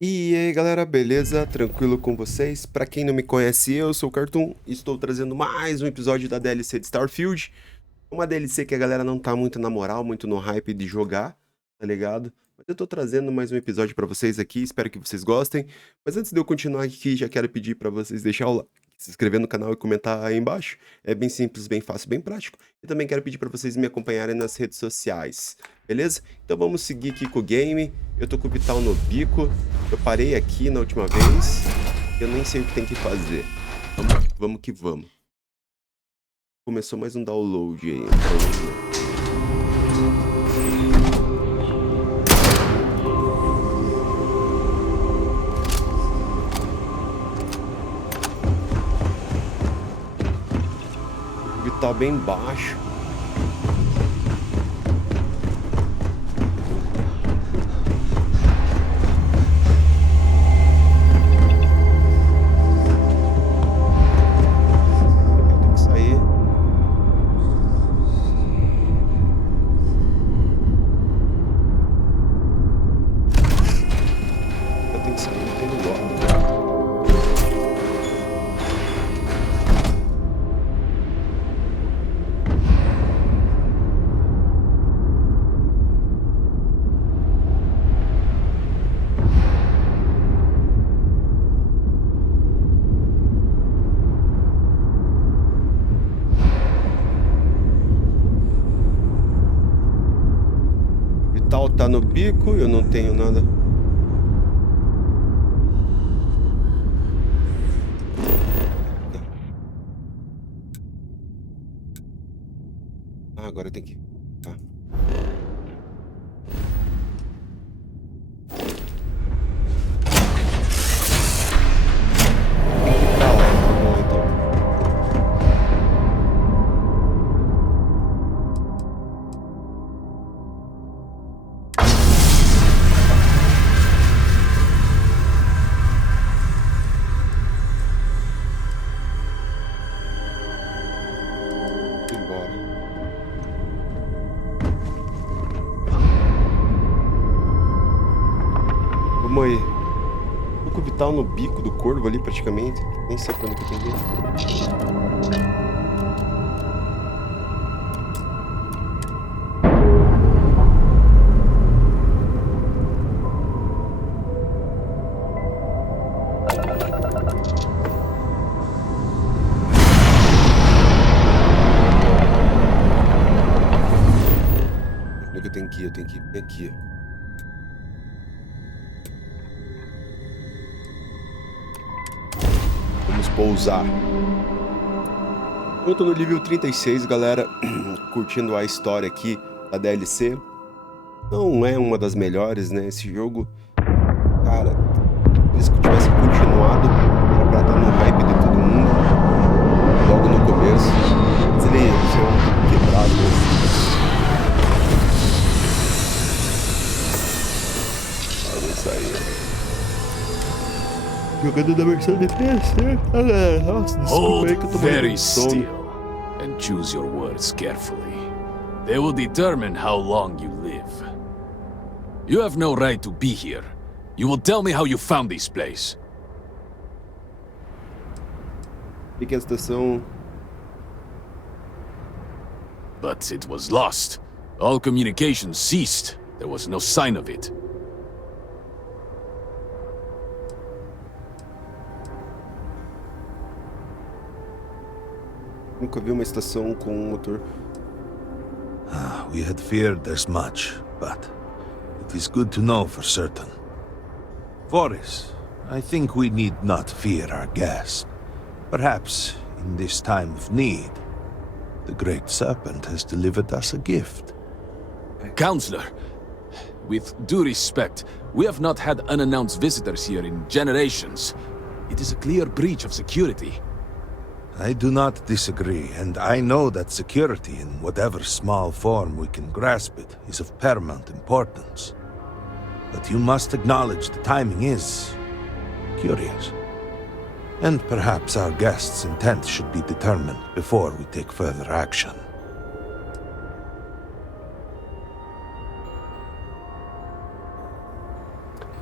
E aí galera, beleza? Tranquilo com vocês? Pra quem não me conhece, eu sou o Cartoon e estou trazendo mais um episódio da DLC de Starfield. Uma DLC que a galera não tá muito na moral, muito no hype de jogar, tá ligado? Mas eu tô trazendo mais um episódio pra vocês aqui, espero que vocês gostem. Mas antes de eu continuar aqui, já quero pedir pra vocês deixar o like, se inscrever no canal e comentar aí embaixo. É bem simples, bem fácil, bem prático. E também quero pedir pra vocês me acompanharem nas redes sociais, beleza? Então vamos seguir aqui com o game. Eu tô com o Vital no bico. Eu parei aqui na última vez. Eu nem sei o que tem que fazer. Vamos que vamos. Começou mais um download aí, então vamos lá. O Vital bem baixo. Tem que sair. Eu tenho que sair, não tem lugar. Vital tá no bico, eu não tenho nada. Ah, agora tem que. Tá. Tem que ir pra lá, tá bom então. Embora. Vamos aí. Tô com o Vital no bico do corvo ali praticamente. Nem sei pra onde que eu tenho que ir. Onde é que eu tenho que ir? Eu tenho que ir bem aqui. Vamos pousar. Eu tô no nível 36, galera, curtindo a história aqui da DLC. Não é uma das melhores, né? Esse jogo, cara, se eu tivesse continuado, era pra estar no hype de todo mundo, logo no começo. Mas ele foi um pouco quebrado, né? Olha isso aí. Jogando na versão de PC, galera. Nossa, desculpa aí que eu tô Hold morrendo very de sono. still and choose your words carefully. They will determine how long you live. You have no right to be here. You will tell me how you found this place. Fique a estação. But it was lost. All communication ceased. There was no sign of it. Nunca vi uma estação com um motor. We had feared as much, but it is good to know for certain. Boris, I think we need not fear our guest. Perhaps, in this time of need, the Great Serpent has delivered us a gift. Counselor, with due respect, we have not had unannounced visitors here in generations. It is a clear breach of security. I do not disagree, and I know that security, in whatever small form we can grasp it, is of paramount importance. But you must acknowledge the timing is curious. And perhaps our guest's intent should be determined before we take further action.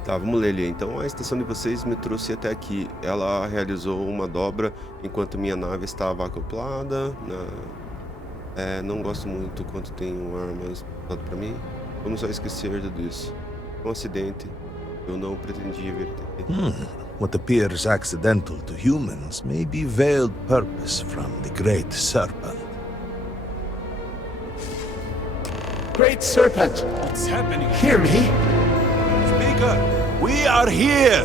Tá, vamos ler ali. Então, a estação de vocês me trouxe até aqui. Ela realizou uma dobra enquanto minha nave estava acoplada. Não gosto muito quando tenho armas dado pra mim. Vamos só esquecer disso. Um acidente. Eu não pretendia ver. What appears accidental to humans may be veiled purpose from the Great Serpent. Great Serpent, What's happening? hear me. Speaker, we are here!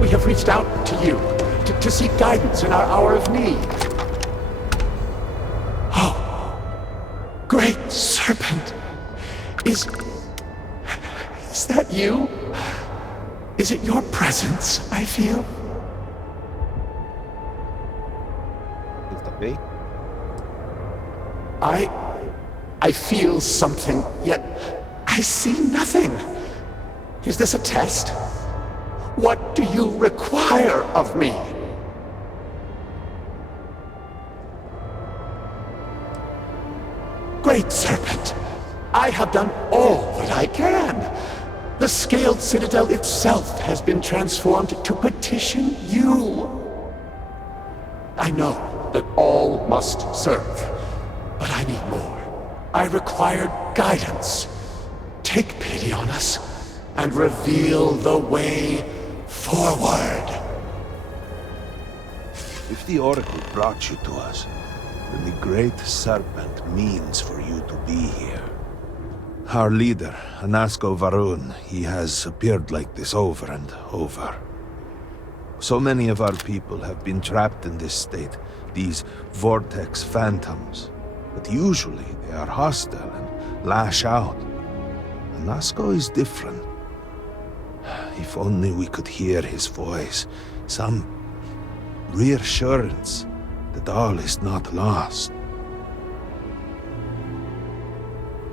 We have reached out to you to seek guidance in our hour of need. Oh, Great Serpent, is that you? Is it your presence I feel? Ele tá bem? I feel something, yet I see nothing. Is this a test? What do you require of me? Great Serpent, I have done all that I can. The scaled citadel itself has been transformed to petition you. I know that all must serve, but I need more. I require guidance. Take pity on us and reveal the way forward. If the Oracle brought you to us, then the Great Serpent means for you to be here. Our leader, Anasko Varun, he has appeared like this over and over. So many of our people have been trapped in this state, these vortex phantoms. But usually they are hostile and lash out. Anasko is different. If only we could hear his voice, some reassurance that all is not lost.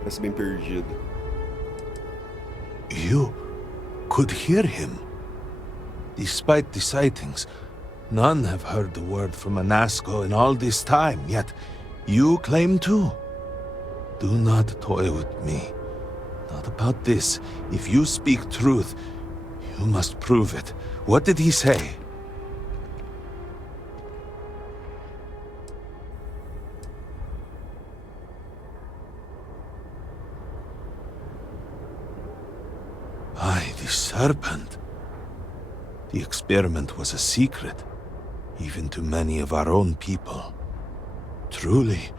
Parece bem perdido. You could hear him. Despite the sightings, none have heard the word from Anasko in all this time, yet you claim to. Do not toy with me. Not about this. If you speak truth, you must prove it. What did he say? By the serpent. The experiment was a secret, even to many of our own people. Truly,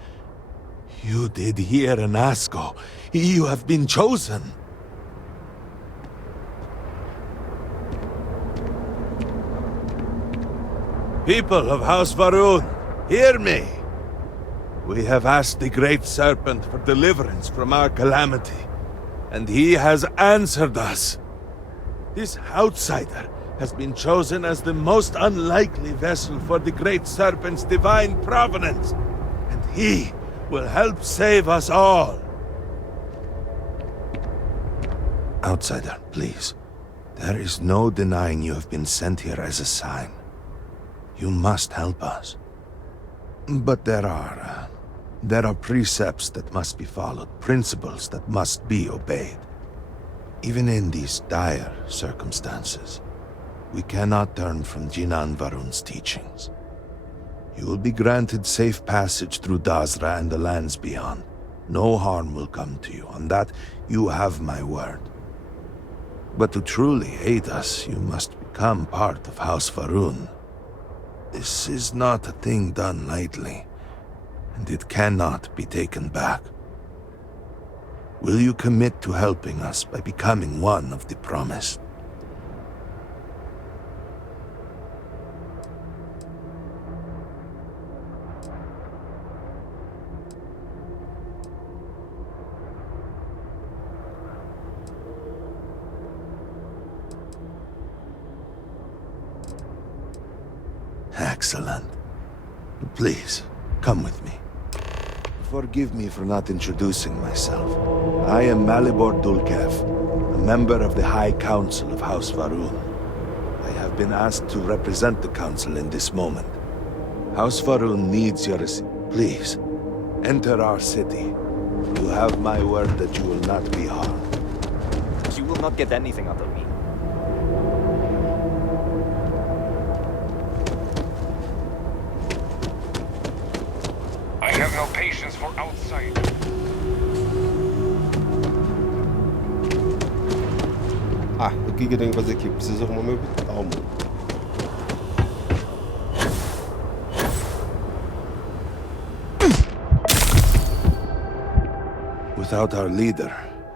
you did hear Anasko. You have been chosen. People of House Varun, hear me. We have asked the Great Serpent for deliverance from our calamity, and he has answered us. This outsider has been chosen as the most unlikely vessel for the Great Serpent's divine providence, and he will help save us all. Outsider, please. There is no denying you have been sent here as a sign. You must help us. But there are precepts that must be followed, principles that must be obeyed. Even in these dire circumstances, we cannot turn from Jinan Varun's teachings. You will be granted safe passage through Dazra and the lands beyond. No harm will come to you. On that, you have my word. But to truly aid us, you must become part of House Varun. This is not a thing done lightly, and it cannot be taken back. Will you commit to helping us by becoming one of the promised? Excellent. Please, come with me. Forgive me for not introducing myself. I am Malibor Dulkev, a member of the High Council of House Varun. I have been asked to represent the Council in this moment. House Varun needs your Please, enter our city. You have my word that you will not be harmed. You will not get anything out of me. no patience for outside. Ah, o que eu tenho que fazer aqui? Preciso arrumar meu vital, mano. Without our leader,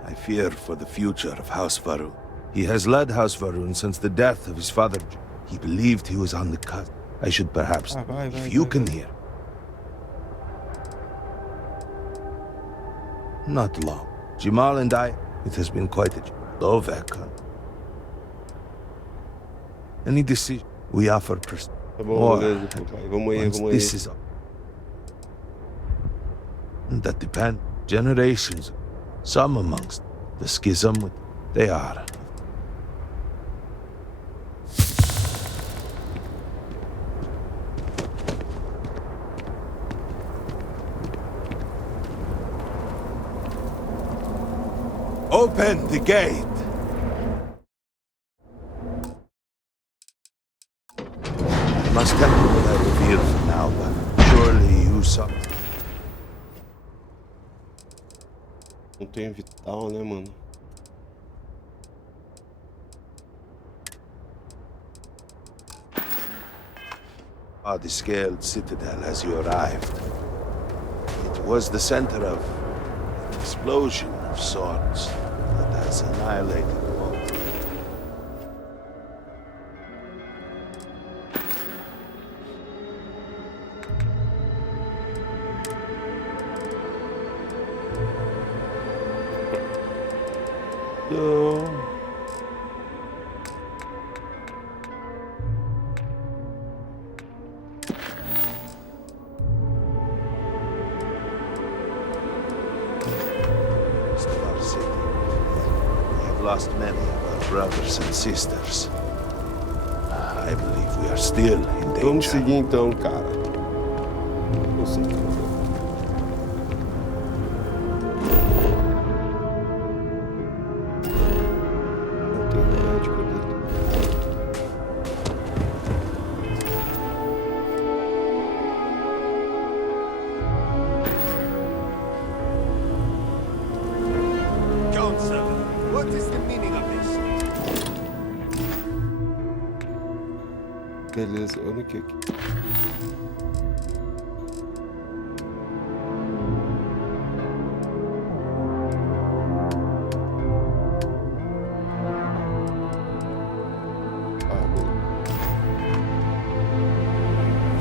I fear for the future of House Varun. He has led House Varun since the death of his father. He believed he was on the cusp. I should perhaps, if you can hear. Not long. Jamal and I, it has been quite a Lovek. Any decision we offer Tá bom, beleza, papai. Vamos aí. This is all. That depend generations. Some amongst the schism, they are. Open the gate! I must tell you what I reveal for now, but surely you saw. Não tenho vital, né, mano? The scaled citadel as you arrived. It was the center of an explosion of sorts that has annihilated both. Não. Star City. We have lost many of our brothers and sisters. I believe we are still in danger. Vamos seguir então, cara. Vamos seguir. Não tem médico dele. Council, what is the meaning of this? Beleza, olha o que aqui. Ah, beleza.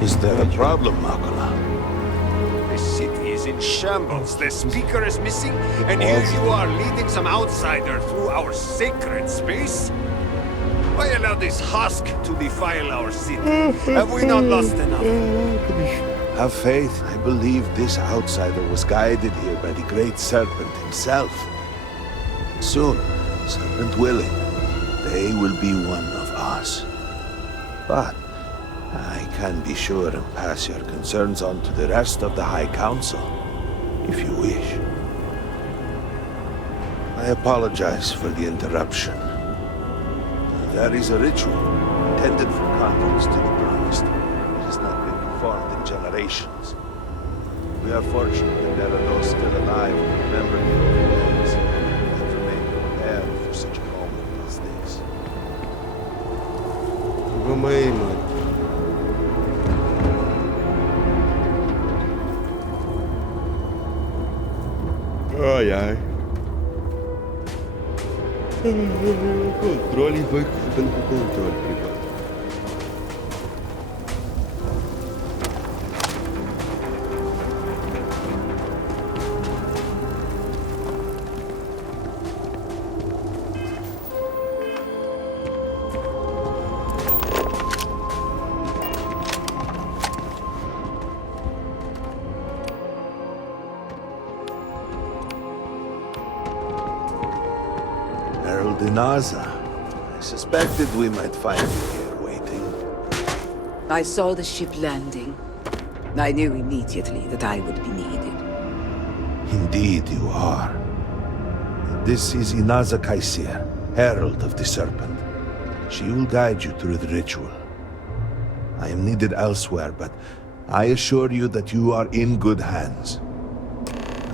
Is there a problem, Makola? The city is in shambles. The speaker is missing, and here you are leading some outsider through our sacred space? Why allow this husk to defile our city? Have we not lost enough? Have faith. I believe this outsider was guided here by the great serpent himself. Soon, serpent willing, they will be one of us. But I can be sure and pass your concerns on to the rest of the High Council, if you wish. I apologize for the interruption. There is a ritual intended for converts to the promised. It has not been performed in generations. We are fortunate that there are those still alive who remember the old days and remain prepared for such a moment as this. Vamos aí, mano. Ai, ai. O controle vai ficando com o controle por enquanto. Naza, I suspected we might find you here waiting. I saw the ship landing. I knew immediately that I would be needed. Indeed you are. This is Inaza Kaisir, Herald of the Serpent. She will guide you through the ritual. I am needed elsewhere, but I assure you that you are in good hands.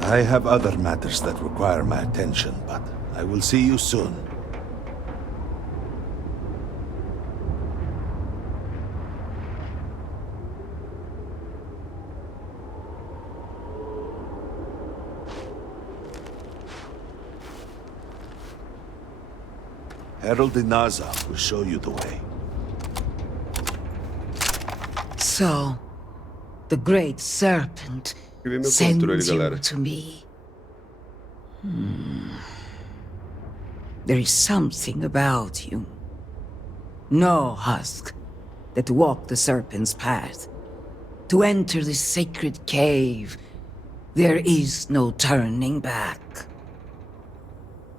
I have other matters that require my attention, but I will see you soon. Herald Inaza will show you the way. So, the great serpent Meu sends controle, you galera. to me. There is something about you. No husk that walk the serpent's path. To enter this sacred cave, there is no turning back.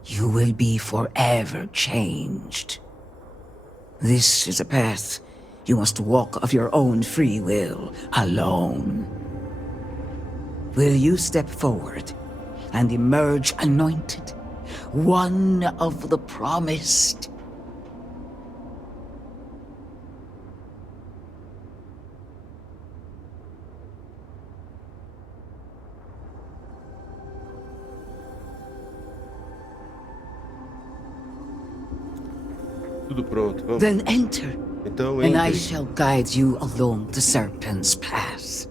You will be forever changed. This is a path you must walk of your own free will, alone. Will you step forward and emerge anointed, one of the promised? Tudo pronto, vamos. Then enter, Então, and I entre. shall guide you along the serpent's path.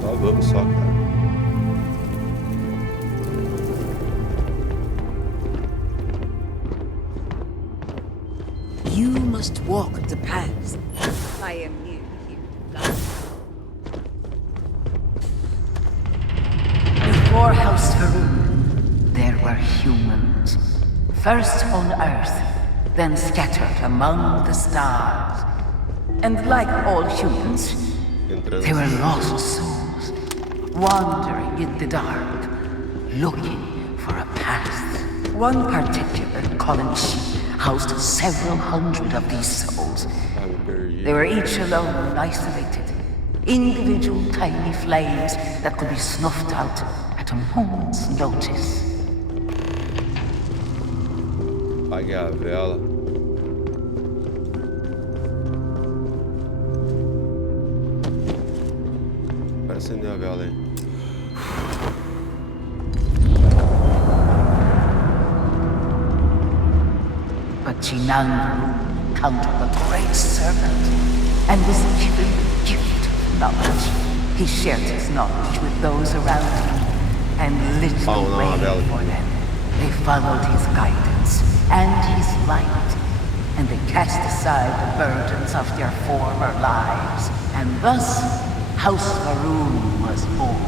Só vamos só, cara. You must walk the path. I am new here. Before House Farouk, there were humans. First on Earth, then scattered among the stars. And like all humans, Entrando. they were lost souls, wandering in the dark, looking for a path. One particular colony housed several hundred of these souls. Ah, me perdi. They were each alone and isolated. Individual tiny flames that could be snuffed out at a moment's notice. Apague a vela. Para acender a vela aí. But Chinangaru encountered the great serpent and was given the gift of knowledge. He shared his knowledge with those around him and lit the Oh, no, way Abel. for them. They followed his guidance and his light, and they cast aside the burdens of their former lives. And thus, House Faroon was born.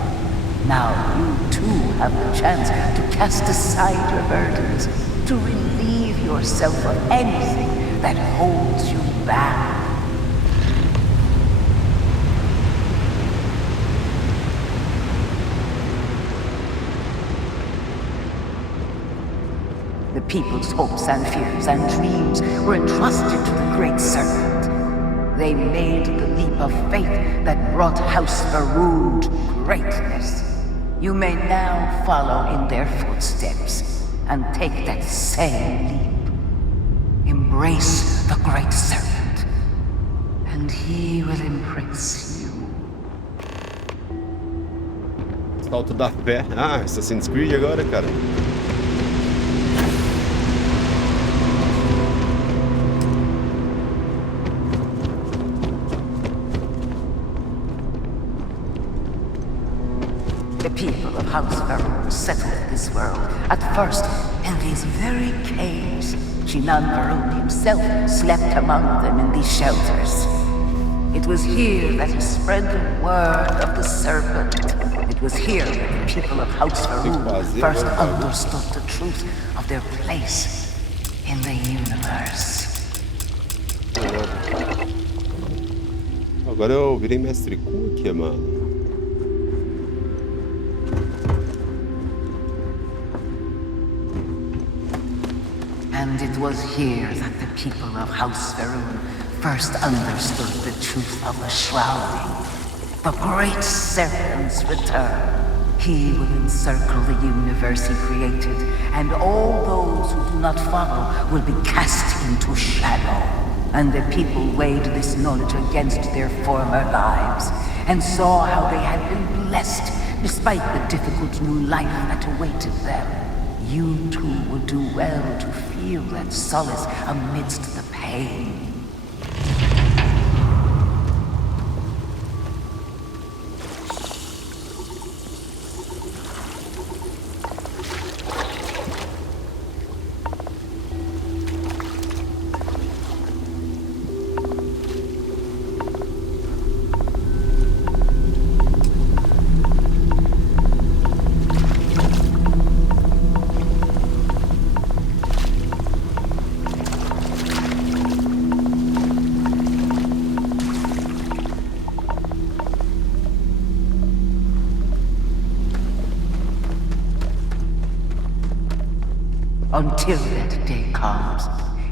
Now you too have the chance to cast aside your burdens, to relieve yourself of anything that holds you back. The people's hopes and fears and dreams were entrusted to the great serpent. They made the leap of faith that brought House Faroon to greatness. You may now follow in their footsteps and take that same leap. Embrace the great serpent, and he will embrace you. Salto da fé. Ah, Assassin's Creed agora, cara. The people of House Faroon settled this world, at first in these very caves. Shinan Faroon himself slept among them in these shelters. It was here that he spread the word of the serpent. It was here that the people of House Faroon first understood the truth of their place in the universe. Agora eu virei mestre Ku aqui, mano. And it was here that the people of House Faroon first understood the truth of the shrouding, the great serpent's return. He will encircle the universe he created, and all those who do not follow will be cast into shadow. And the people weighed this knowledge against their former lives, and saw how they had been blessed despite the difficult new life that awaited them. You too will do well to feel that solace amidst the pain. Until that day comes,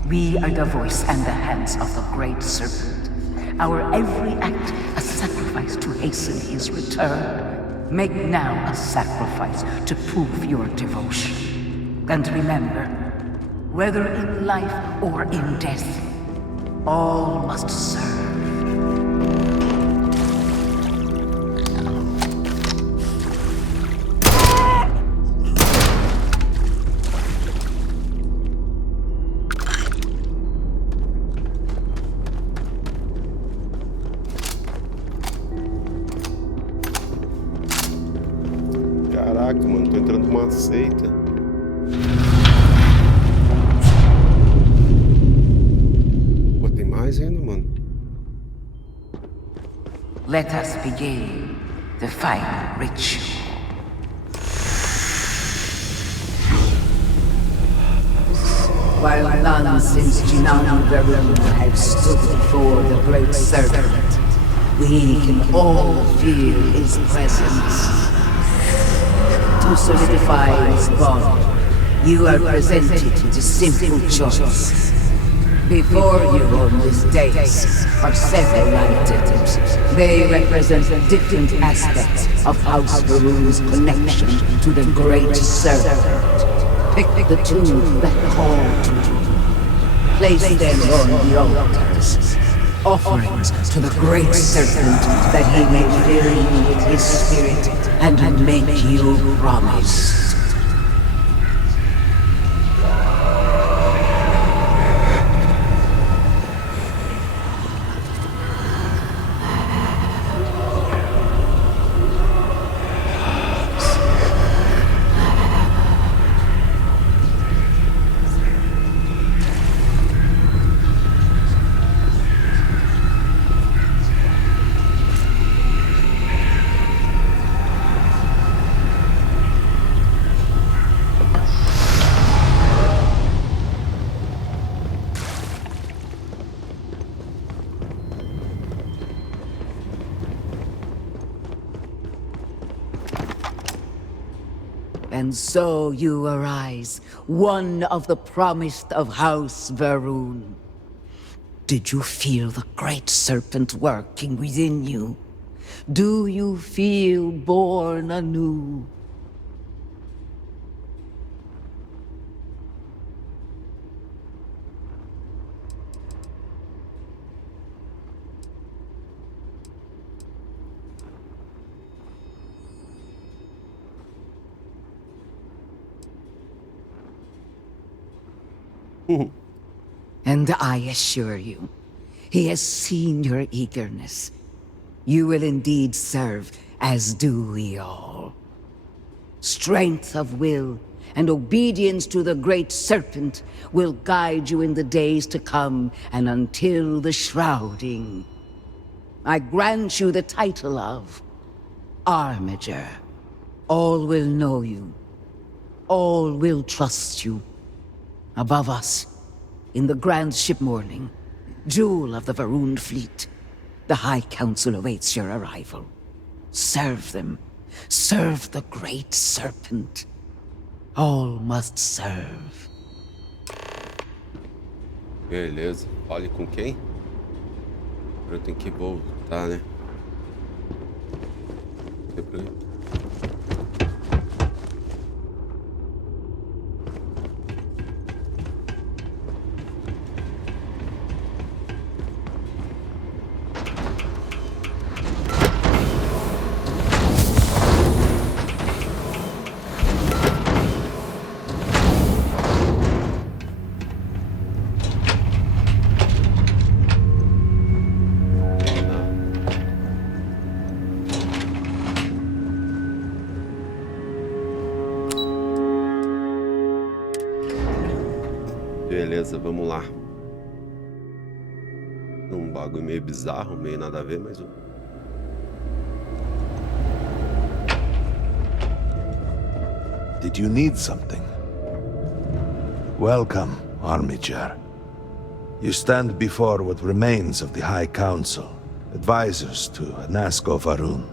we are the voice and the hands of the Great Serpent. Our every act a sacrifice to hasten his return. Make now a sacrifice to prove your devotion. And remember, whether in life or in death, all must serve. Caraca, mano, tô entrando numa seita. Pô, tem mais ainda, mano. Let us begin the final ritual. While none since Jinan Verun have stood before the Great Serpent, we can all feel his presence. To solidify his bond, you are presented with a simple choice. Before you on this dais are several items. They represent different aspects of House Varun's connection to the Great Serpent. Pick the two that call to you. Place them on the altars. Offerings to the Great Serpent that he may fill you with his spirit and make you promise. And so you arise, one of the promised of House Varun. Did you feel the Great Serpent working within you? Do you feel born anew? And I assure you, he has seen your eagerness. You will indeed serve, as do we all. Strength of will and obedience to the Great Serpent will guide you in the days to come and until the shrouding. I grant you the title of Armiger. All will know you. All will trust you. Above us, in the grand ship morning, jewel of the Varun fleet, the High Council awaits your arrival. Serve them. Serve the Great Serpent. All must serve. Beleza. Fale com quem? Eu tenho que voltar, né? Beleza, vamos lá. Um bagulho meio bizarro, meio nada a ver, mas... Did you need something? Welcome, Armiger. You stand before what remains of the High Council, advisors to Anasko Varun.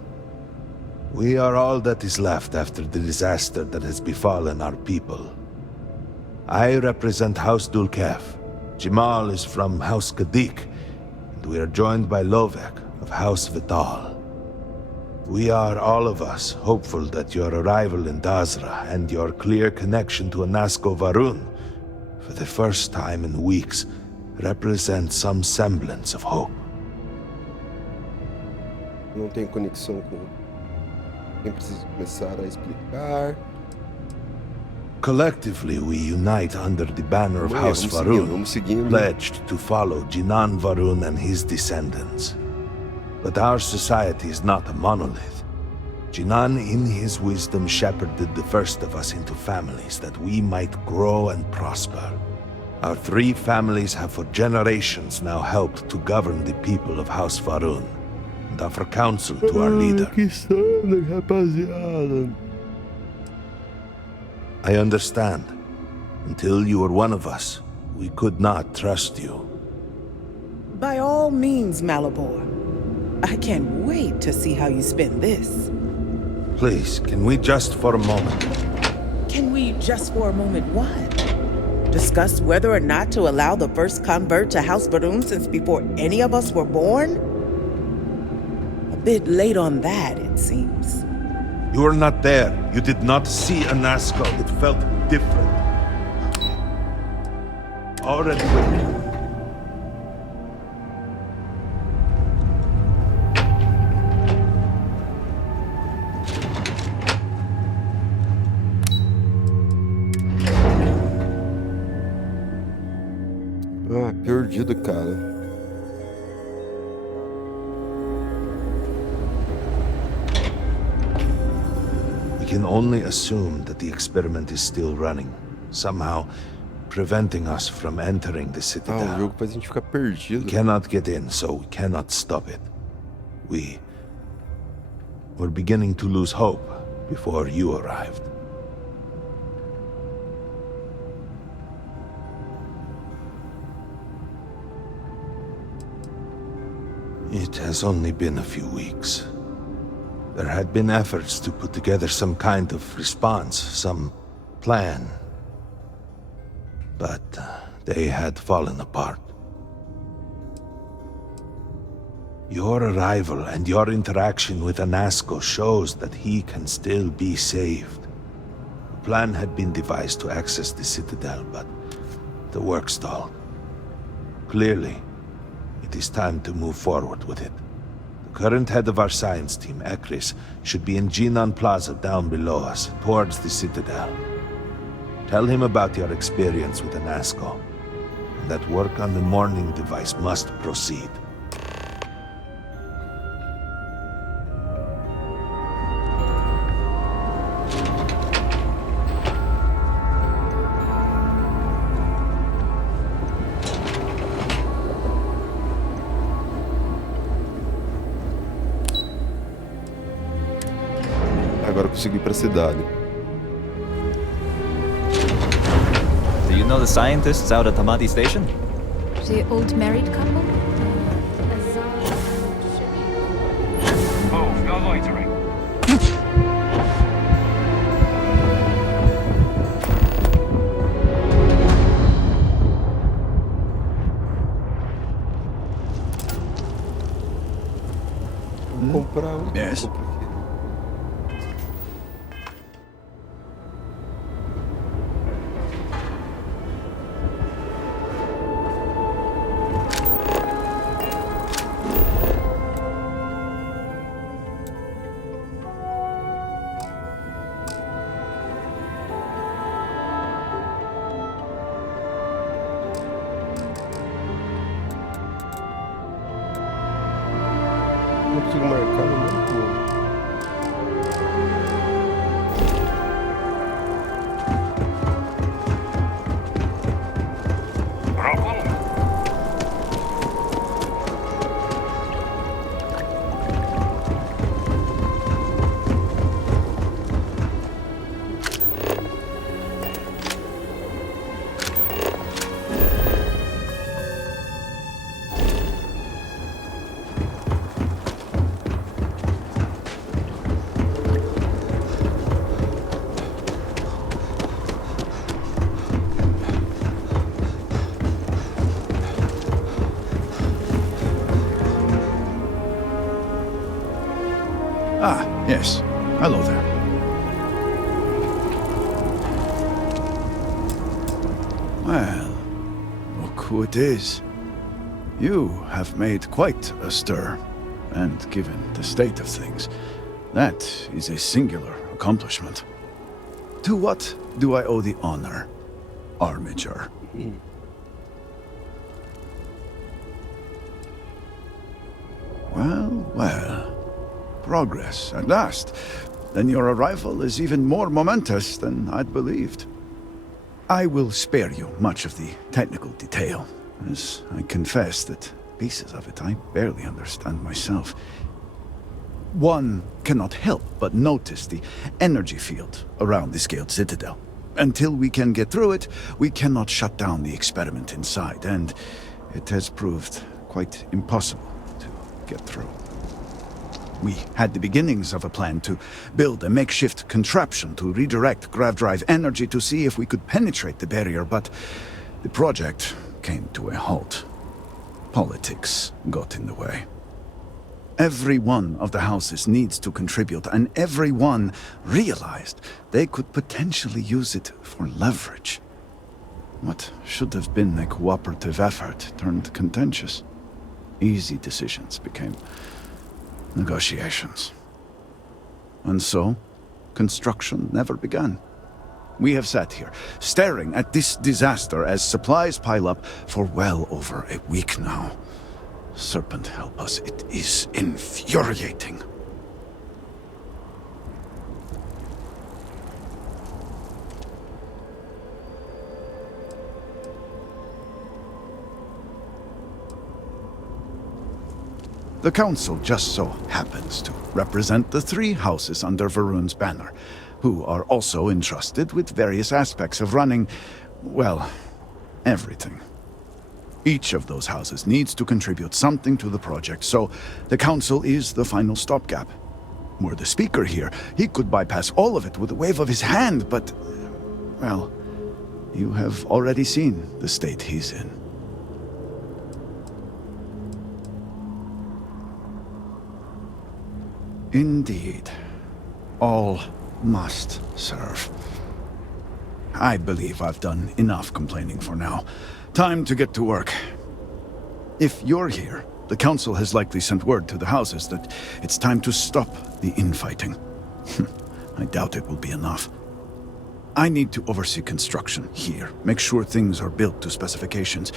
We are all that is left after the disaster that has befallen our people. I represent House Dulkev. Jamal is from House Kadik, and we are joined by Lovek of House Vital. We are, all of us, hopeful that your arrival in Dazra and your clear connection to Anasko Varun, for the first time in weeks, represent some semblance of hope. Não tem conexão com... Quem precisa começar a explicar... Collectively, we unite under the banner of House Varun, pledged to follow Jinan Varun and his descendants. But our society is not a monolith. Jinan, in his wisdom, shepherded the first of us into families that we might grow and prosper. Our 3 families have for generations now helped to govern the people of House Varun, and offer counsel to our leader. I understand. Until you were one of us, we could not trust you. By all means, Malabor. I can't wait to see how you spend this. Please, can we just for a moment? Can we just for a moment what? Discuss whether or not to allow the first convert to House Varun since before any of us were born? A bit late on that, it seems. You were not there. You did not see Anasko. It felt different. Already with me. Ah, perdido, cara. We can only assume that the experiment is still running, somehow preventing us from entering the Ah, o Citadel. jogo faz a gente ficar perdido. We cannot get in, so we cannot stop it. We were beginning to lose hope before you arrived. It has only been a few weeks. There had been efforts to put together some kind of response, some plan. But they had fallen apart. Your arrival and your interaction with Anasko shows that he can still be saved. A plan had been devised to access the Citadel, but the work stalled. Clearly, it is time to move forward with it. The current head of our science team, Ekris, should be in Jinan Plaza down below us, towards the Citadel. Tell him about your experience with Anasko, and that work on the morning device must proceed. Agora eu consegui ir pra cidade. Do you know the scientists out at Hamadi Station? The old married couple? Move, no loitering. Vou comprar um. Yes. Vou comprar aqui. Não consigo marcar no meu. Ah, yes. Hello there. Well, look who it is. You have made quite a stir, and given the state of things, that is a singular accomplishment. To what do I owe the honor, Armiger? Well, well. Progress, at last. Then your arrival is even more momentous than I'd believed. I will spare you much of the technical detail, as I confess that pieces of it I barely understand myself. One cannot help but notice the energy field around the scaled citadel. Until we can get through it, we cannot shut down the experiment inside, and it has proved quite impossible to get through. We had the beginnings of a plan to build a makeshift contraption to redirect grav drive energy to see if we could penetrate the barrier, but the project came to a halt. Politics got in the way. Every one of the houses needs to contribute, and everyone realized they could potentially use it for leverage. What should have been a cooperative effort turned contentious. Easy decisions became negotiations. And so, construction never began. We have sat here, staring at this disaster as supplies pile up for well over a week now. Serpent help us, it is infuriating. The council just so happens to represent the 3 houses under Varun's banner, who are also entrusted with various aspects of running, well, everything. Each of those houses needs to contribute something to the project, so the council is the final stopgap. Were the speaker here, he could bypass all of it with a wave of his hand, but, well, you have already seen the state he's in. Indeed. All must serve. I believe I've done enough complaining for now. Time to get to work. If you're here, the council has likely sent word to the houses that it's time to stop the infighting. I doubt it will be enough. I need to oversee construction here, make sure things are built to specifications.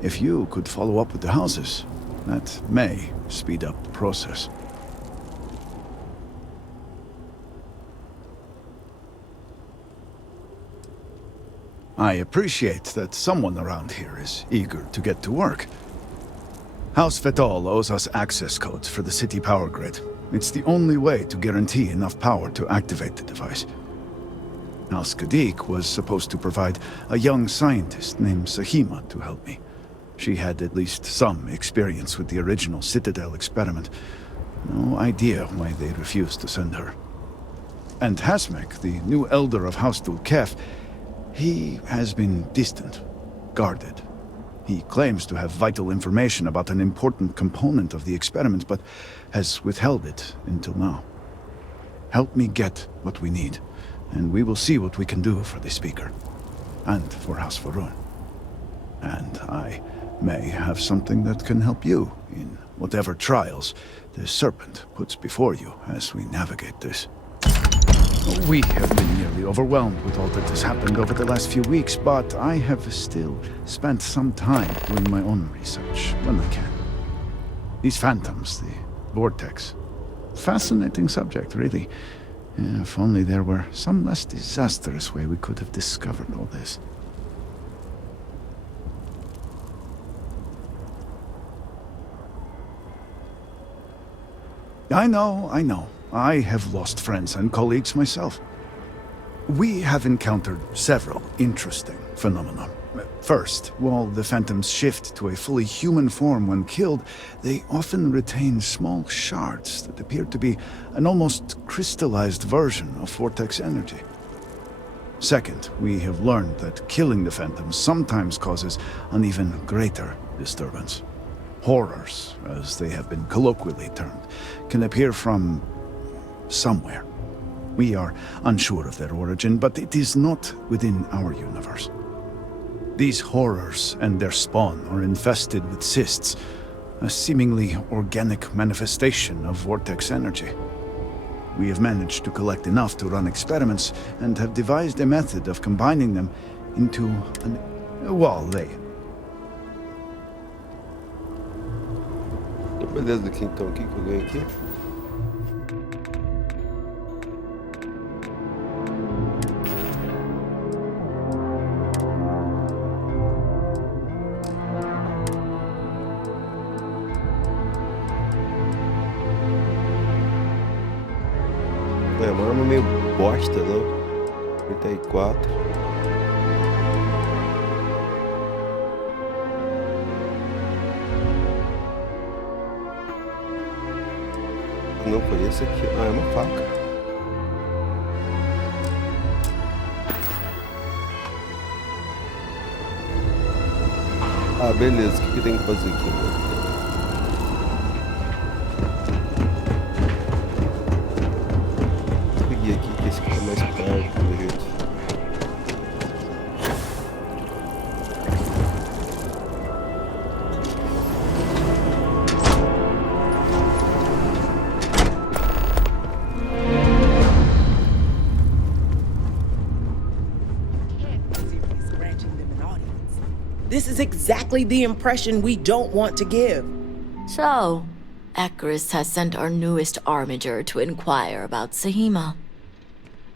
If you could follow up with the houses, that may speed up the process. I appreciate that someone around here is eager to get to work. House-O owes us access codes for the city power grid. It's the only way to guarantee enough power to activate the device. House Kadik was supposed to provide a young scientist named Sahima to help me. She had at least some experience with the original Citadel experiment. No idea why they refused to send her. And Hasmek, the new elder of House Dulkef, he has been distant, guarded. He claims to have vital information about an important component of the experiment, but has withheld it until now. Help me get what we need, and we will see what we can do for the speaker, and for House Varun. And I may have something that can help you in whatever trials the Serpent puts before you as we navigate this. We have been nearly overwhelmed with all that has happened over the last few weeks, but I have still spent some time doing my own research when I can. These phantoms, the vortex. Fascinating subject, really. If only there were some less disastrous way we could have discovered all this. I know. I have lost friends and colleagues myself. We have encountered several interesting phenomena. First, while the phantoms shift to a fully human form when killed, they often retain small shards that appear to be an almost crystallized version of vortex energy. Second, we have learned that killing the phantoms sometimes causes an even greater disturbance. Horrors, as they have been colloquially termed, can appear from somewhere. We are unsure of their origin, but it is not within our universe. These horrors and their spawn are infested with cysts, a seemingly organic manifestation of vortex energy. We have managed to collect enough to run experiments and have devised a method of combining them into a wall layer. Beleza, aqui então, o que eu ganho aqui? É uma arma meio bosta, não? 34. Não foi esse aqui. Ah, é uma faca. Ah, beleza. O que tem que fazer aqui? Vou peguei aqui, que esse aqui tá mais perto, pelo jeito. This is exactly the impression we don't want to give. So, Icarus has sent our newest armiger to inquire about Sahima.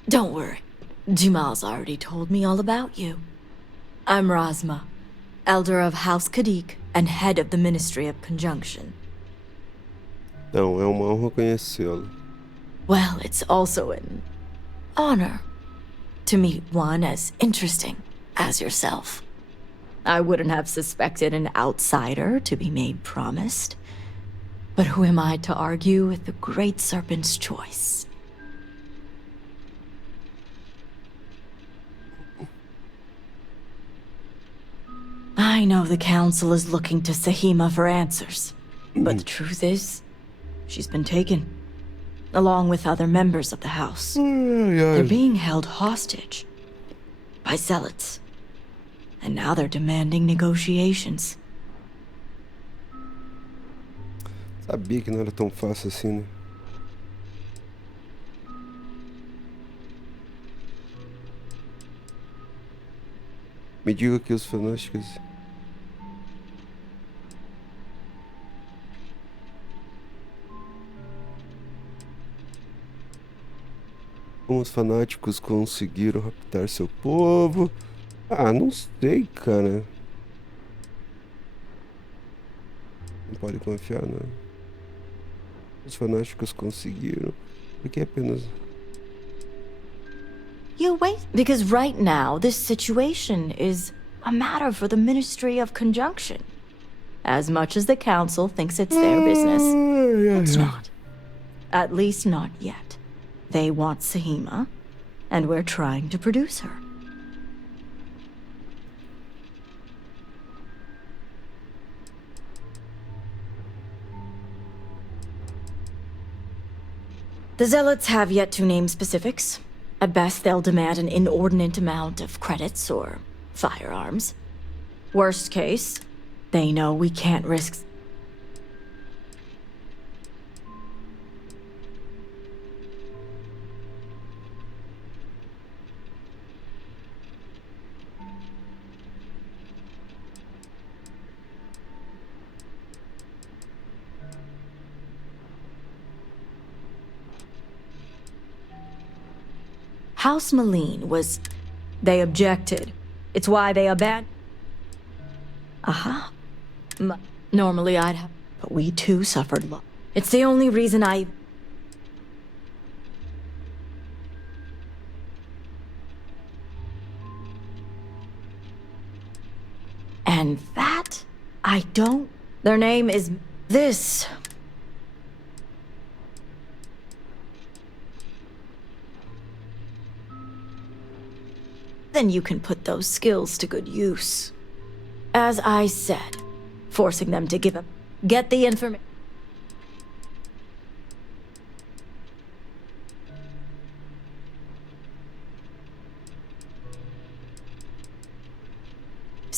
Don't worry, Jimal's already told me all about you. I'm Razma, elder of House Kadik and head of the Ministry of Conjunction. Então, é uma honra conhecê-lo. Well, it's also an honor to meet one as interesting as yourself. I wouldn't have suspected an outsider to be made promised. But who am I to argue with the Great Serpent's choice? I know the Council is looking to Sahima for answers. But the truth is, she's been taken, along with other members of the House. They're being held hostage by zealots. And now they're demanding negotiations. Sabia que não era tão fácil assim, né? Me diga que os fanáticos... Como os fanáticos conseguiram raptar seu povo? Ah, não sei, cara. Não pode confiar, não. Os fanáticos conseguiram. Porque apenas... You wait, because right now this situation is a matter for the Ministry of Conjunction. As much as the Council thinks it's their business, it's not. At least not yet. They want Sahima, and we're trying to produce her. The Zealots have yet to name specifics. At best, they'll demand an inordinate amount of credits or firearms. Worst case, they know we can't risk... House Maline was... They objected. It's why they abandoned... Normally I'd have... But we too suffered loss. It's the only reason I... And that... I don't... Their name is... This... Then you can put those skills to good use. As I said, forcing them to give up, get the information.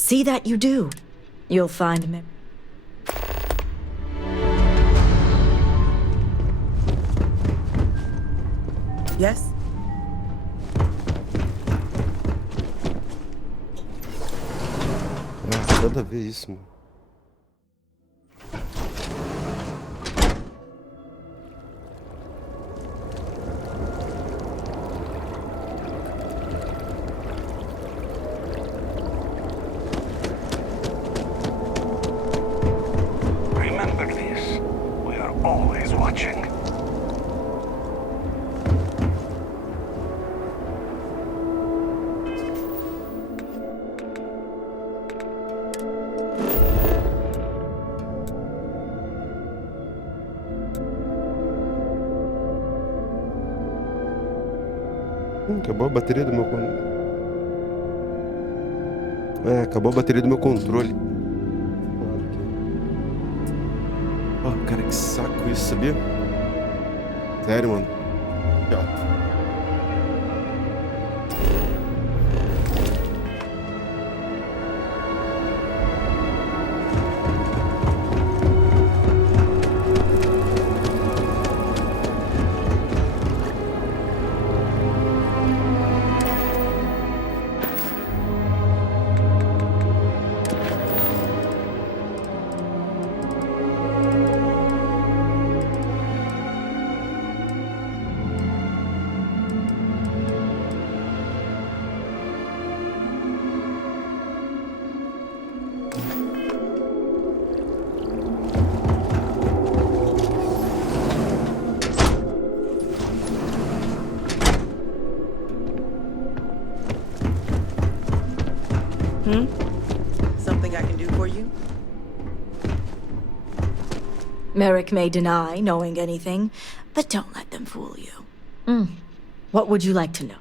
See that you do. You'll find me. Yes? Ah, toda vez isso, mano. Remember this. We are always watching. Acabou a bateria do meu acabou a bateria do meu controle. Oh, cara, que saco isso, sabia? Sério, mano. Chato. Something I can do for you? Merrick may deny knowing anything, but don't let them fool you. What would you like to know?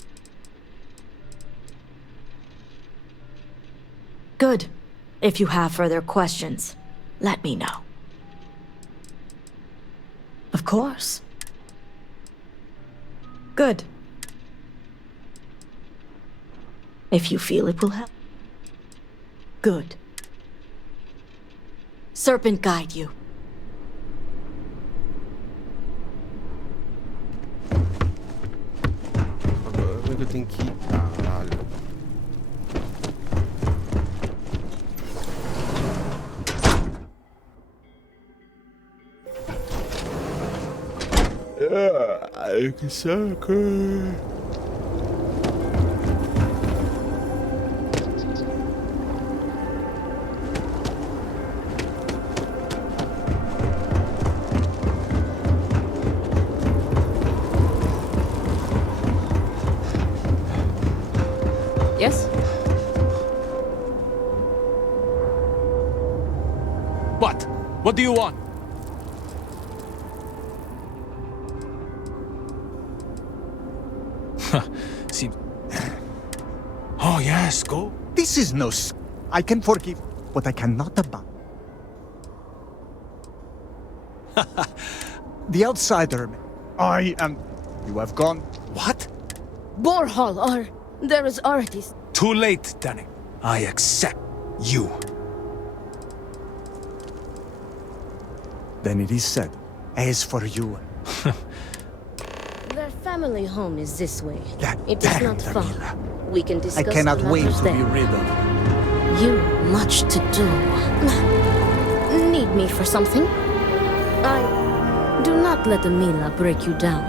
Good. If you have further questions, let me know. Of course. Good. If you feel it will help. Good. Serpent guide you. Agora eu tenho que ir. Caralho. Ai, que saco. Yes? What? What do you want? Seems... Oh, yes, go. This is no I can forgive, but I cannot abandon. The outsider. I am... You have gone... What? Borhall, or there is artist. Too late, Danny. I accept you. Then it is said. As for you... Their family home is this way. That It is not far. Daniela. We can I discuss cannot the wait matters to be there. rid of... You much to do. Need me for something? Do not let Amila break you down.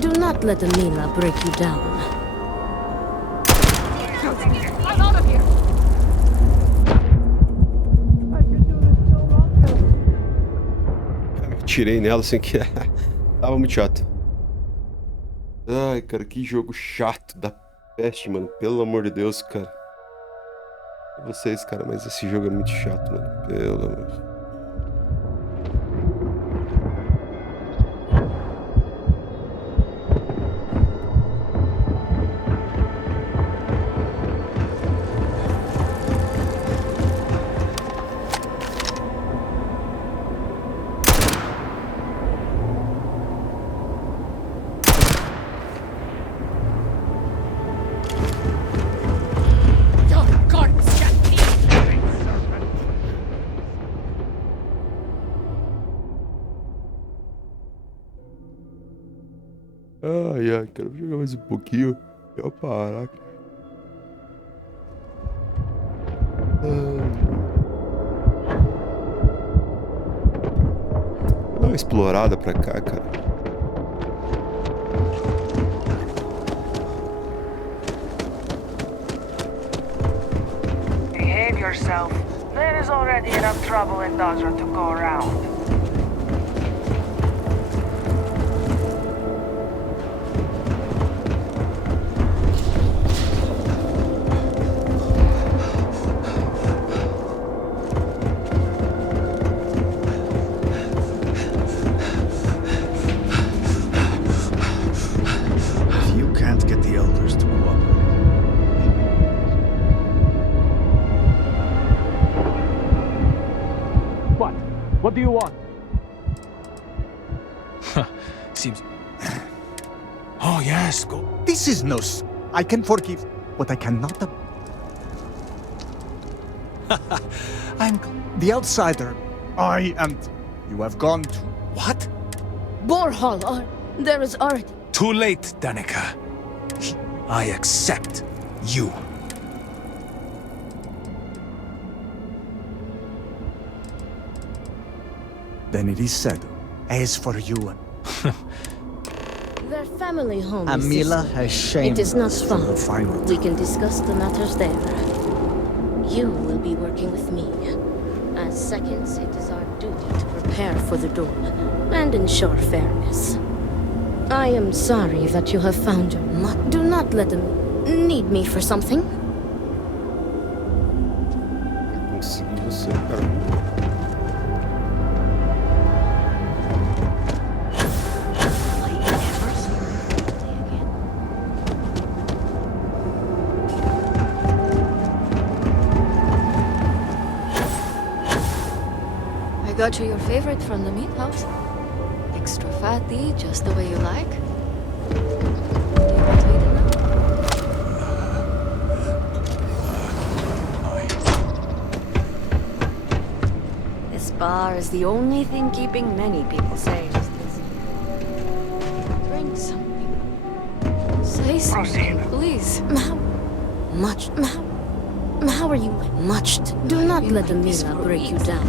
Do not let Amila break you down. I'm out of here! Tirei nela assim que tava muito chato. Ai, cara, que jogo chato da peste, mano. Pelo amor de Deus, cara. Vocês, cara, mas esse jogo é muito chato, mano. Pelo amor. Ai, quero jogar mais um pouquinho. Eu parar. Vou dar uma explorada pra cá, cara. Behave yourself. There is already enough trouble in Dodger to go around. If you can't get the elders to cooperate. What do you want? Seems... Oh, yes, go. This is no's. I can forgive, but I cannot. I'm the outsider. I am. You have gone to. What? Borhall, there is already... Too late, Danica. I accept you. Then it is said. As for you, Their family home is Amila Sicily. has shamed It is not us for the far. final We can discuss the matters there. You will be working with me. As seconds, it is our duty to prepare for the duel and ensure fairness. I am sorry that you have found your Do not let them need me for something. Consegui você, cara. I got you your favorite from the meat house. Extra fatty, just the way you like. Do you want to eat it now? This bar is the only thing keeping many people sane. Drink something. Say something, please. How are you? Do not let the Mila break you down.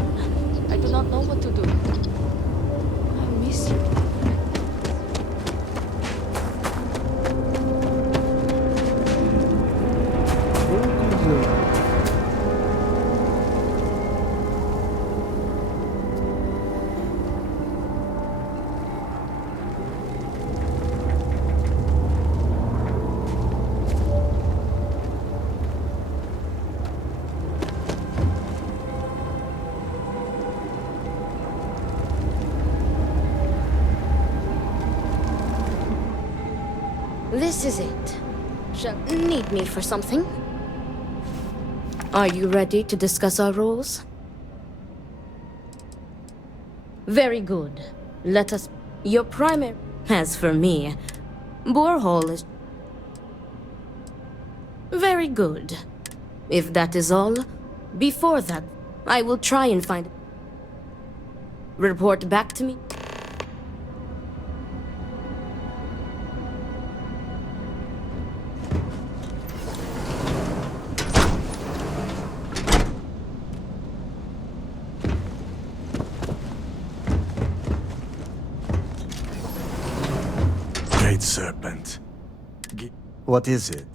I do not know what to do. I miss you. This is it. Shall need me for something? Are you ready to discuss our roles? Very good. Let us... Your primary... As for me, Borehole is... Very good. If that is all, before that, I will try and find... Report back to me. Serpent. What is it?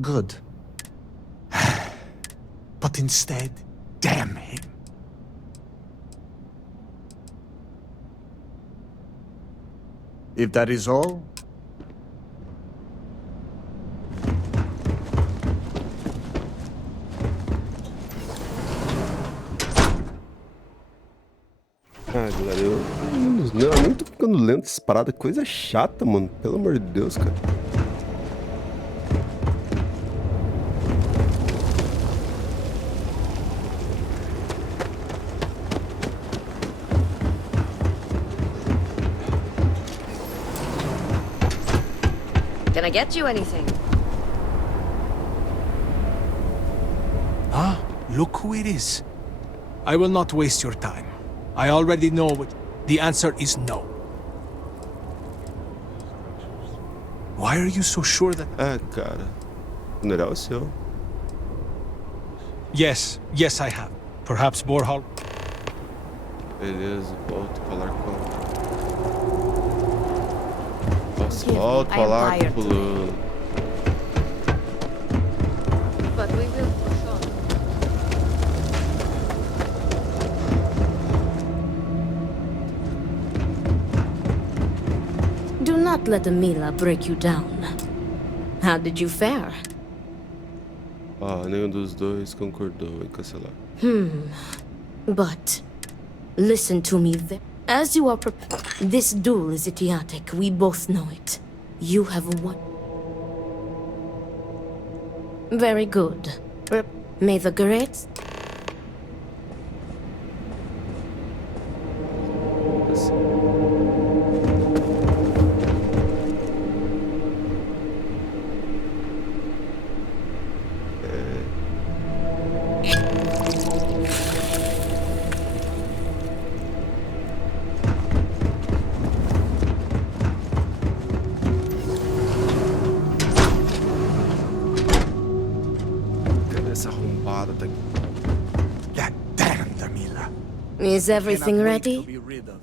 Good. But instead, damn him. If that is all, Ah, galera, eu nem tô ficando lento essas paradas. Coisa chata, mano. Pelo amor de Deus, cara. Can I get you anything? Ah, Look who it is. I will not waste your time. I already know what... The answer is no. Why are you so sure that... Ah, cara. Funeral é o seu. Yes, I have. Perhaps Borhal... Beleza, volto a falar com... Nossa, volto a falar com o fulano. But we will for sure. Do not let Amila break you down. How did you fare? Ah, nenhum dos dois concordou em cancelar. But listen to me. As you are this duel is idiotic. We both know it. You have won. Very good. May the great... Essa arrombada tá aqui. God damn, Amila. Is everything Cannot wait ready? to be rid of you.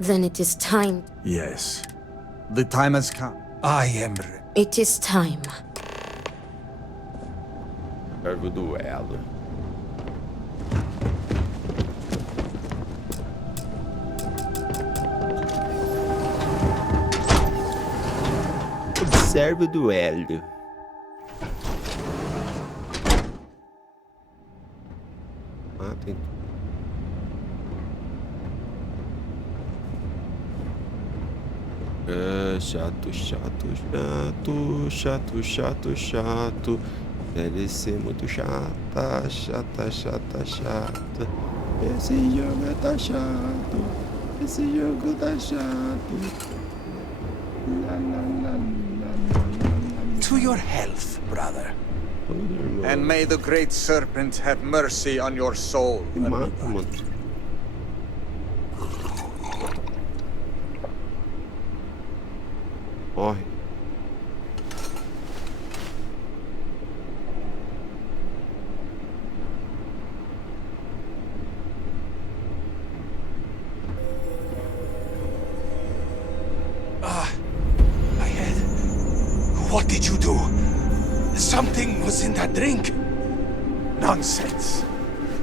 Then it is time. Yes. The time has come. I am ready. It is time. Serve o duelo. Observe o duelo. Ah, tem. Chato. Deve ser muito chata. Esse jogo tá chato. Esse jogo tá chato. To your health, brother. And may the great serpent have mercy on your soul. Mata, mano. Morre. My head. What did you do? Something was in that drink. Nonsense.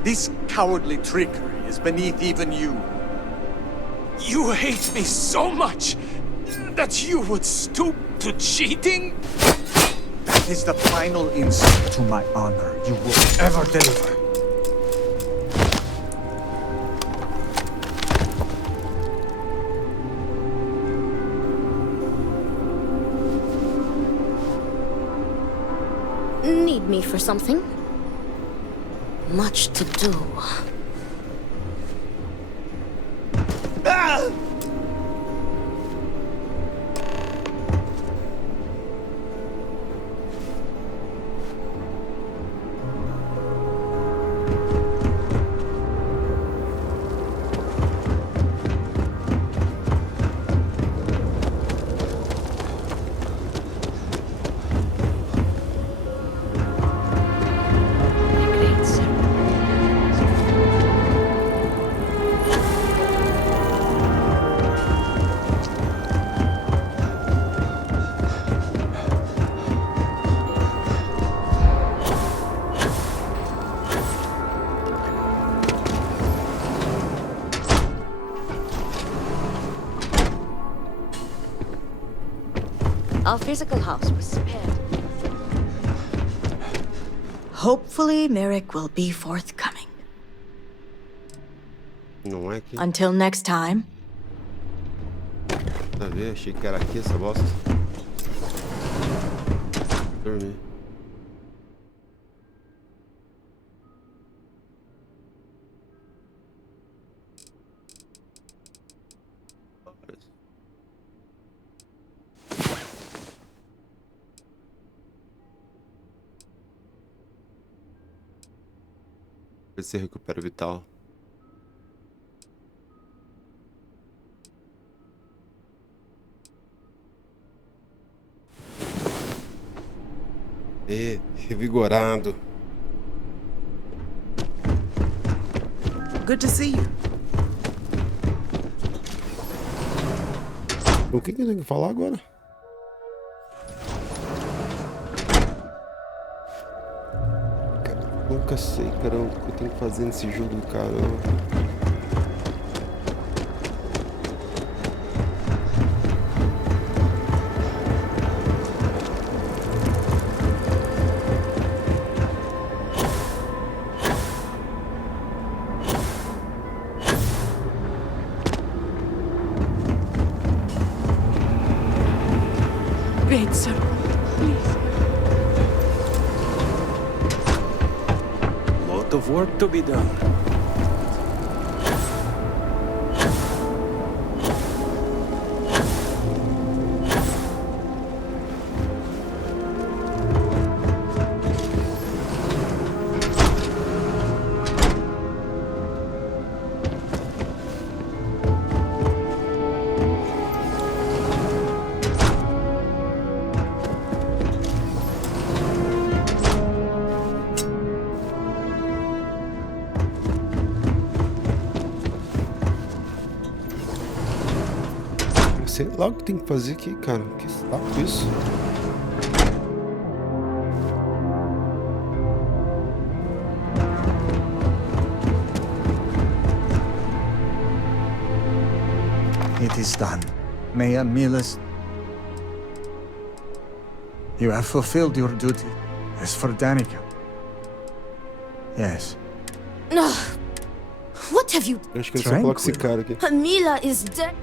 This cowardly trickery is beneath even you. You hate me so much that you would stoop to cheating? That is the final insult to my honor you will ever deliver. Need me for something? Much to do. Ah! Our physical house was spared. Hopefully, Merrick will be forthcoming. Não é aqui. Until next time. Tá vendo? Achei que era aqui essa bosta. Dormi. você recupera vital. E revigorado. Good to see you. O que eu tenho que falar agora? Cara, nunca sei, caramba, o que eu tenho que fazer nesse jogo, caramba. Great, sir. Please. Lot of work to be done. Sei lá o que tem que fazer aqui, cara. Que saco isso. It is done. Maya Milas, you have fulfilled your duty. As for Danica. Yes. No. What have you... Eu acho que eu só coloco esse cara aqui. Mila is dead.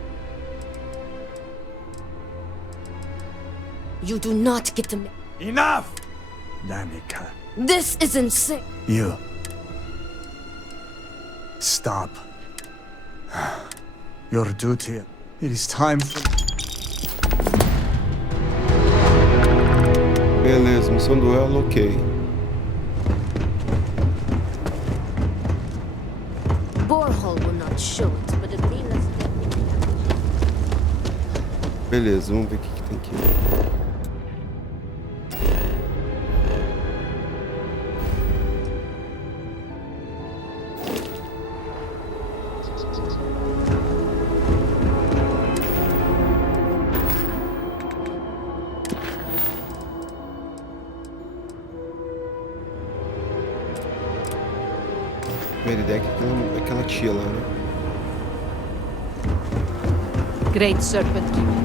You do not get to... Enough! Danica. This is insane. You. Stop. Your duty. It is time for... Beleza, missão duelo, ok. Borehole will not show it, but it means... Beleza, vamos ver o que tem aqui. Primeira ideia é aquela tia lá, né? Great Serpent Keeper.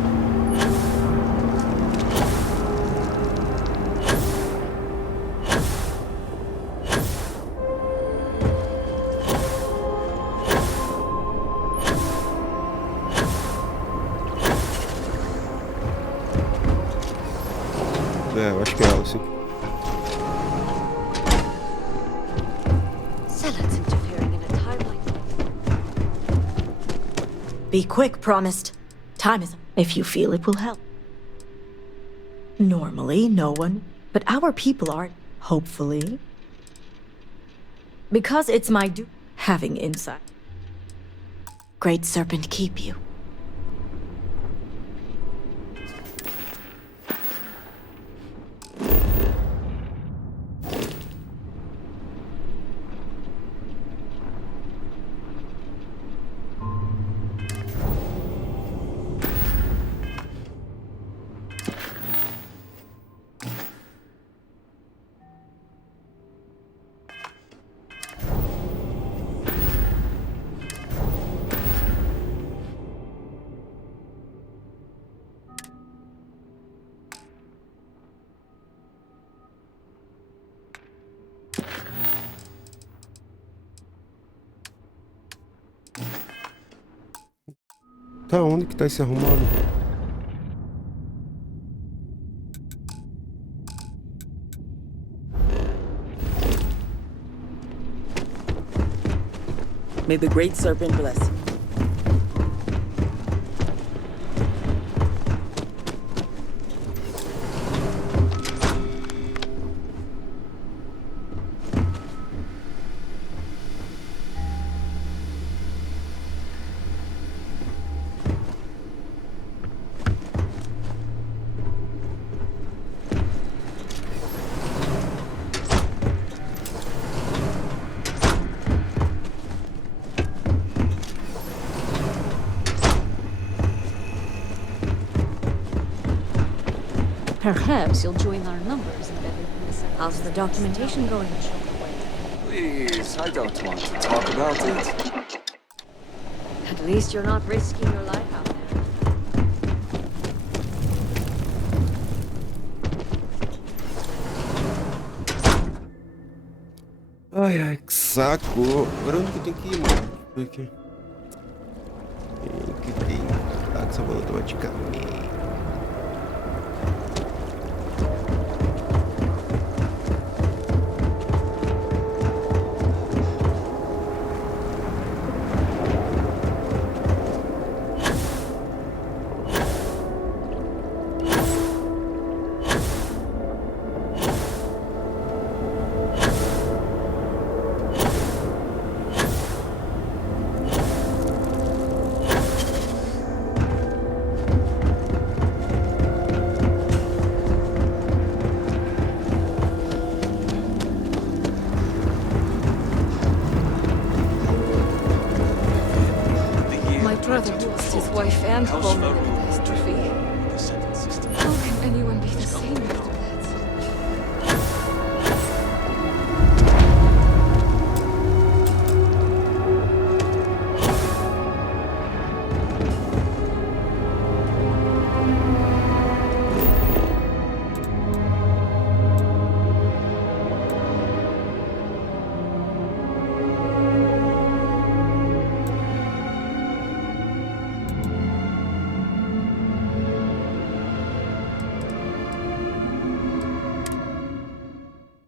É, eu acho que é ela, sim. Be quick, promised. Time is... If you feel it will help. Normally, no one, but our people are, hopefully. Because it's my duty, having insight. Great Serpent keep you. Tá, onde que tá esse arrumado? May the Great Serpent bless you. Perhaps you'll join our numbers embedded in the set. How's the documentation going? Please, I don't want to talk about it. At least you're not risking your life out there. Ai, ai, que saco. Agora onde que eu tenho que ir, mano? Aqui. Tem que tá salvando automaticamente. Brother lost his wife and home in the catastrophe. How can anyone be the same after that?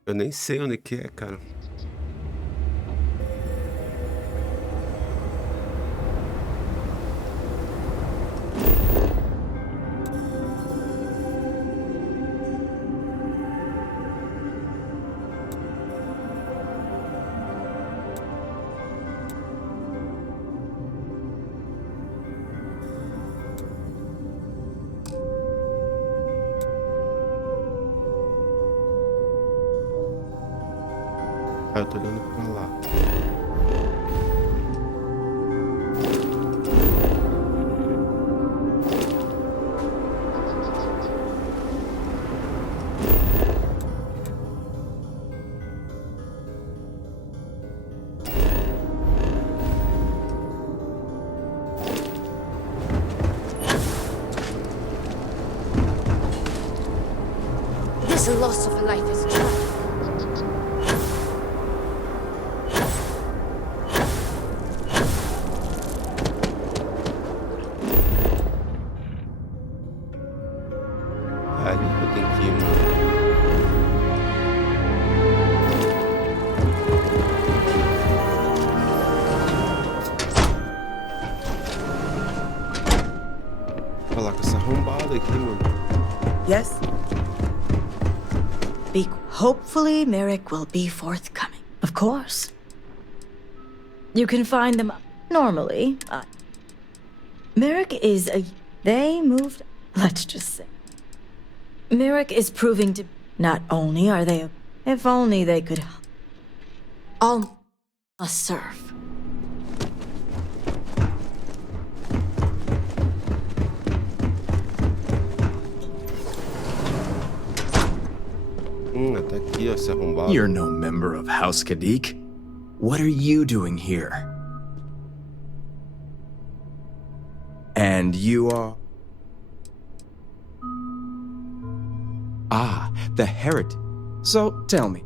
Eu nem sei onde que é, cara. Eu tô olhando pra lá. This loss of a life is tragic. Yes? Hopefully, Merrick will be forthcoming. Of course. You can find them normally. Merrick is a... They moved... Let's just say. Merrick is proving to... Not only are they... If only they could... All... serve. Tá aqui, ó, esse arrombado. You're no member of House Kadik. What are you doing here? And you are... Ah, the heretic. So, tell me.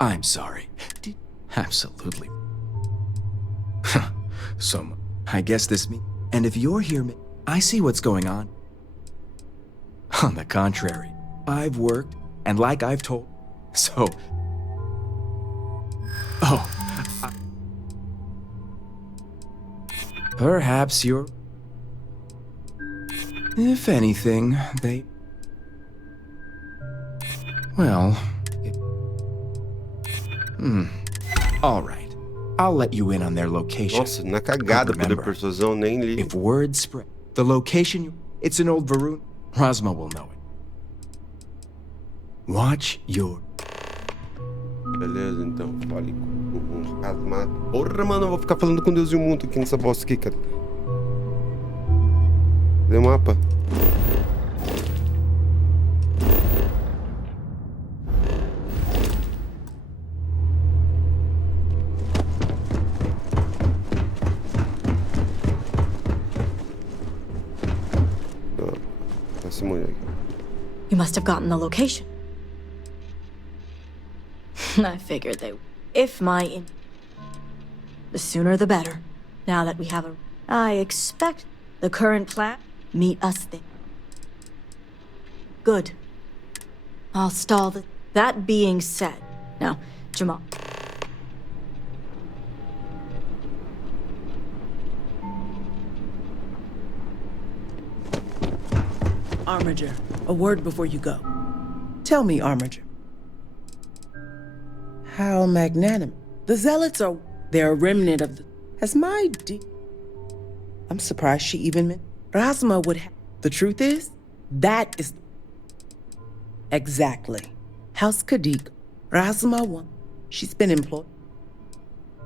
I'm sorry. Absolutely. So, I guess this means... And if you're here, I see what's going on. On the contrary, I've worked, and like I've told... So... Oh. Perhaps you're... If anything, they... Well... All right. I'll let you in on their location. Nossa, na cagada poder persuasão, nem li. If word spread, the location it's an old Varun, Rosma will know it. Watch your... Beleza, então, fale com um rasmado. Porra, mano, eu vou ficar falando com Deus e o mundo aqui nessa bosta aqui, cara. Cadê o mapa? You must have gotten the location. I figured they... If my... The sooner the better. Now that we have a... I expect the current plan... Meet us there. Good. I'll stall the... That being said... Now, Jamal... Armiger, a word before you go. Tell me, Armiger. How magnanimous. The Zealots are... They're a remnant of the... As my I'm surprised she even meant... Rasma would have... The truth is, that is... Exactly. House Kadik, Rasma won. She's been employed.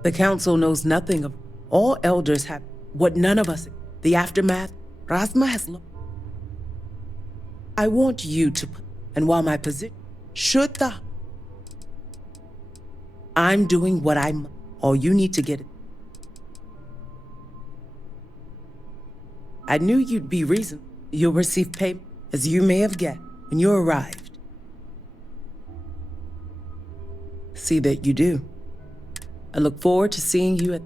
The council knows nothing of... All elders have... What none of us... The aftermath, Rasma has... I want you to put... And while my position... Should the... I'm doing what I'm... All you need to get it. I knew you'd be reasonable. You'll receive payment, as you may have guessed, when you arrived. See that you do. I look forward to seeing you at...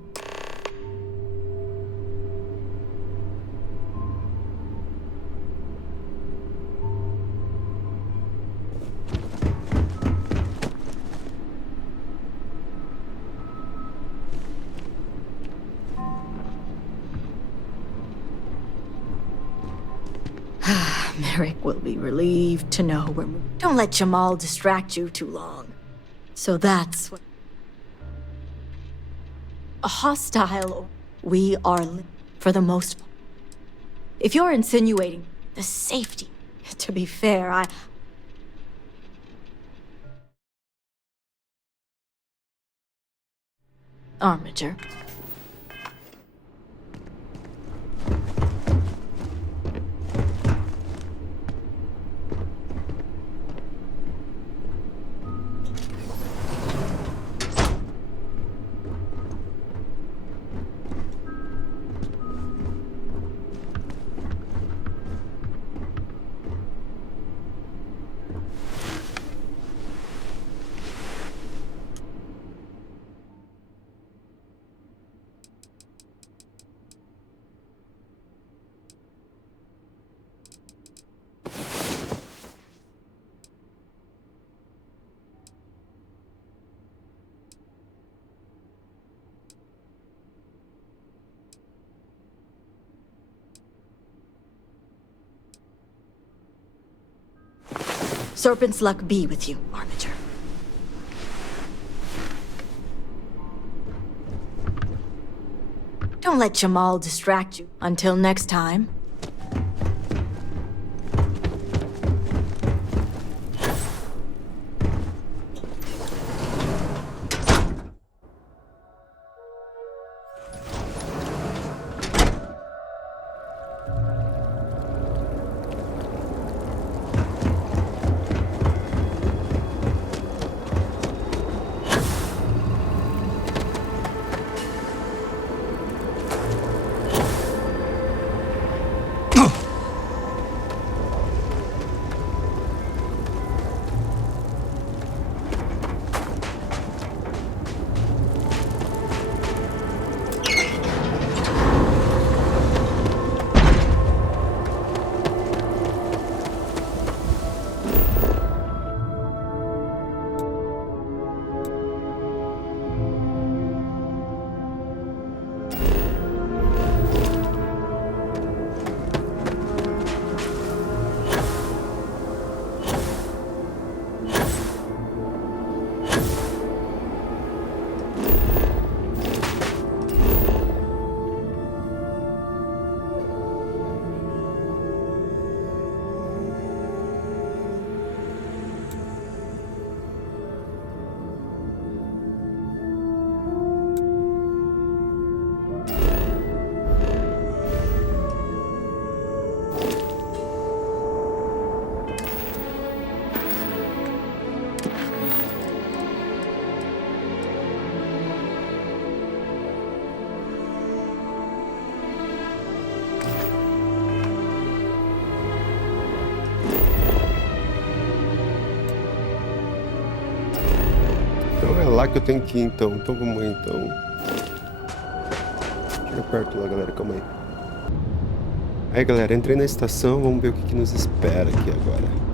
Merrick will be relieved to know we're moving. Don't let Jamal distract you too long. So that's what... A hostile... We are... For the most part. If you're insinuating the safety... To be fair, Armiger. Serpent's luck be with you, Armiger. Don't let Jamal distract you. Until next time. lá que eu tenho que ir, então. Então vamos aí, então. Chega perto lá, galera. Calma aí. Aí, galera, entrei na estação. Vamos ver o que nos espera aqui agora.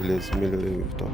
Beleza, melhorei o tal.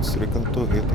Destruir aquela torreta.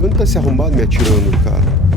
Onde tá esse arrombado me atirando, cara?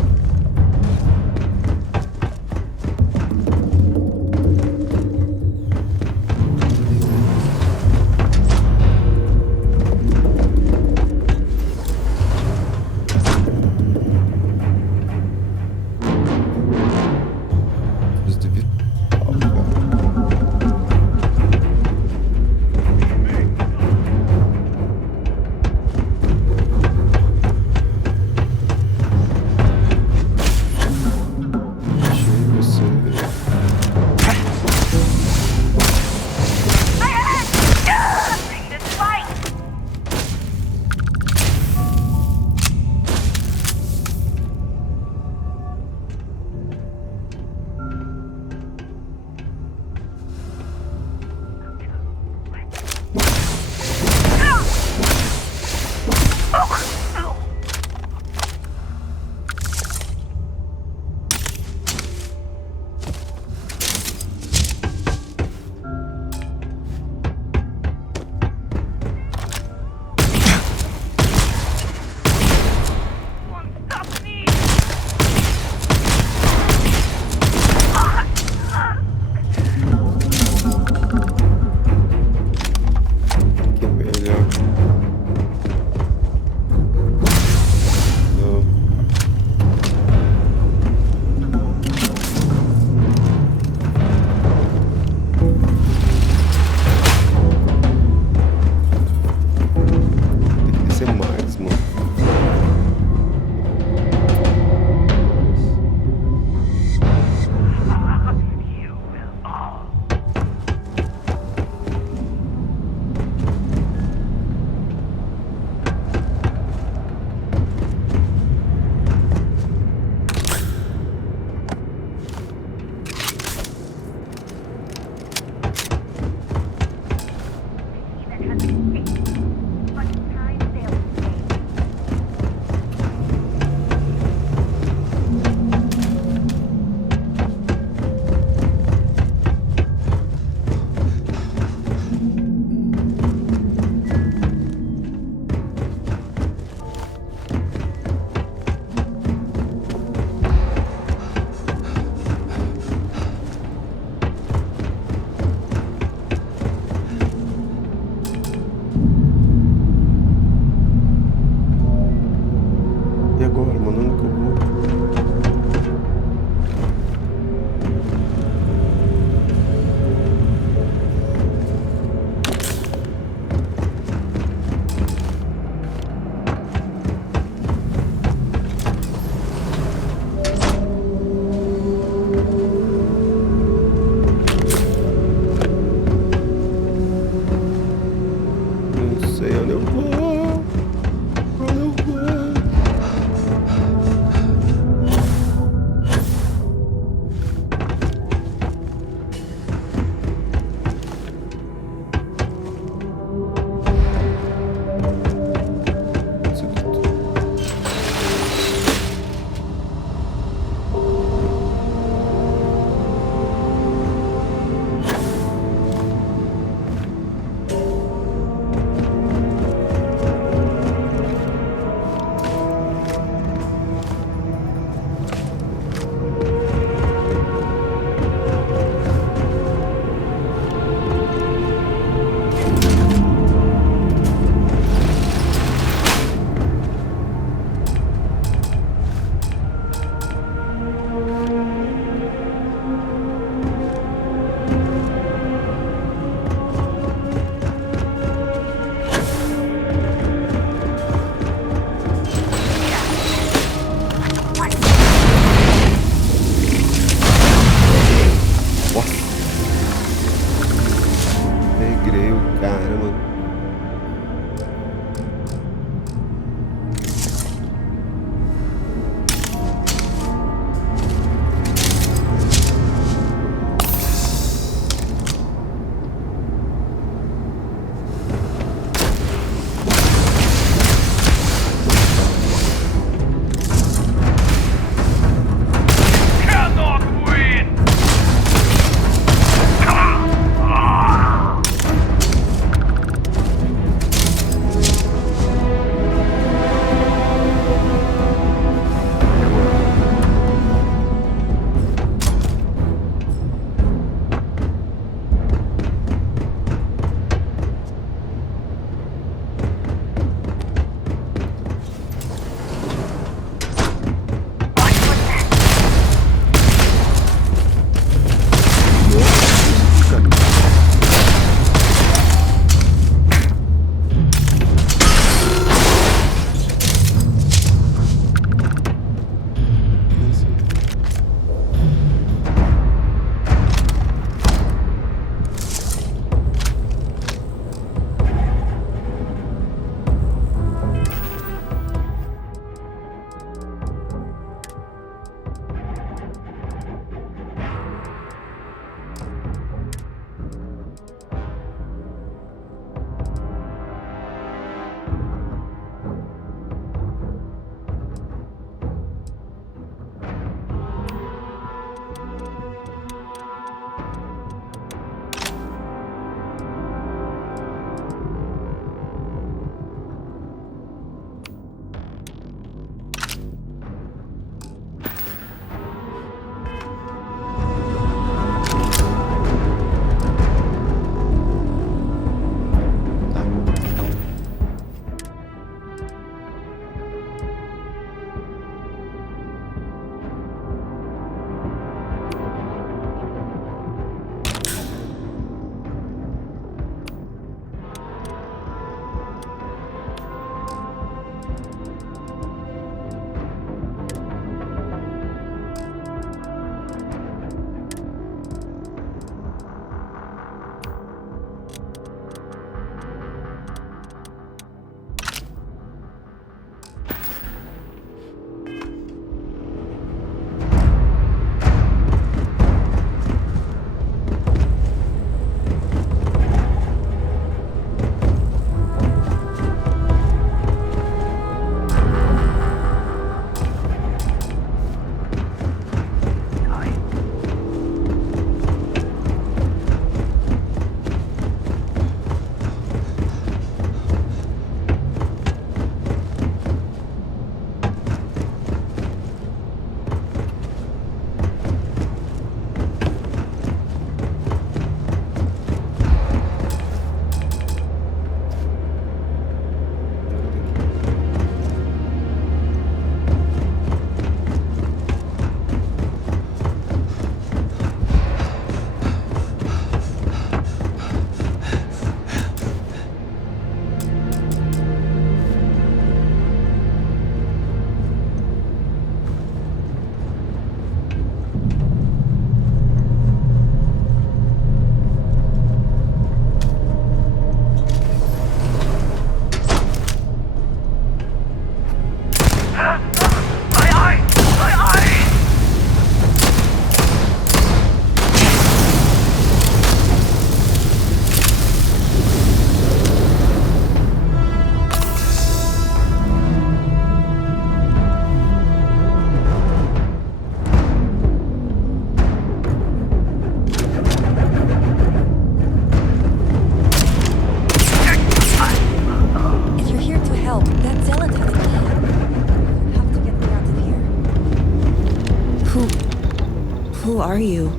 Who are you?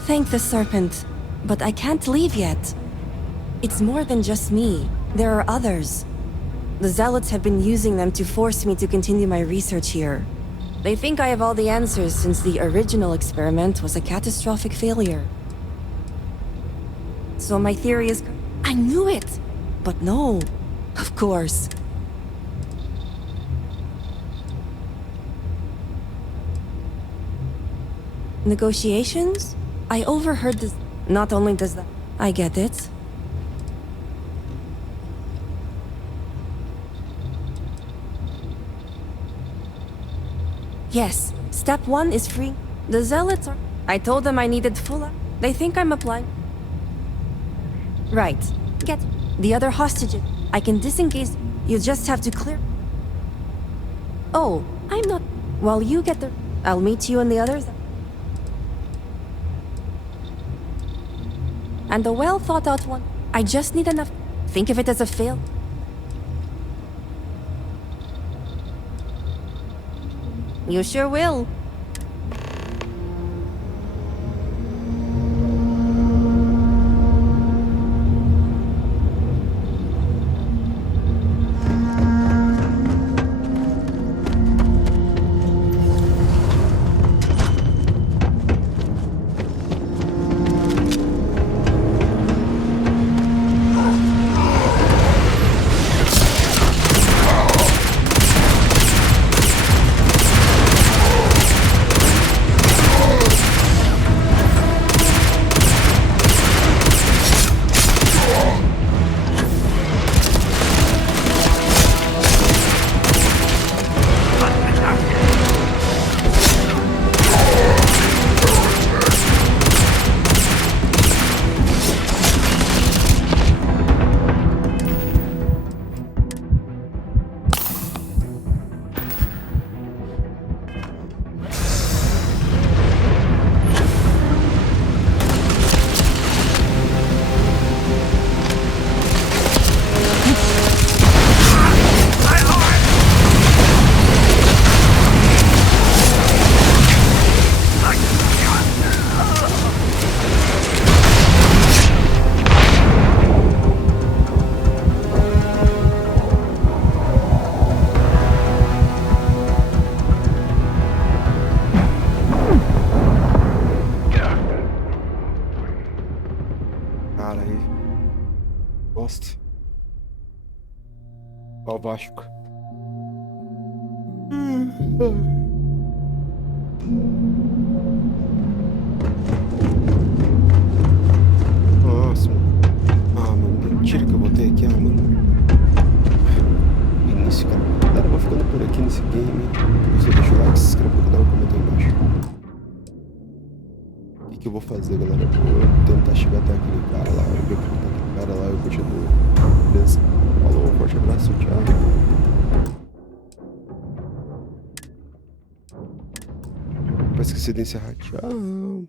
Thank the serpent, but I can't leave yet. It's more than just me. There are others. The zealots have been using them to force me to continue my research here. They think I have all the answers since the original experiment was a catastrophic failure. So my theory is... I knew it! But no, of course. Negotiations? I overheard this. Not only does that... I get it. Yes, step 1 is free. The zealots are... I told them I needed full... They think I'm applying... Right. Get... The other hostages. I can disengage... You just have to clear... Oh, I'm not... While you get the... I'll meet you and the others... And the well-thought-out one. I just need enough... Think of it as a fail. You sure will. Vasco. Nossa, mano. Ah, mano, mentira que eu botei aqui, mano. Início, cara. Galera, eu vou ficando por aqui nesse game. Você deixa o like, se inscreve no canal e comenta aí embaixo. O que eu vou fazer, galera? Eu vou tentar chegar até aquele cara lá. Eu ver aquele cara lá, eu continuo. Beleza? Falou, forte abraço, tchau. Esqueci de encerrar. Tchau.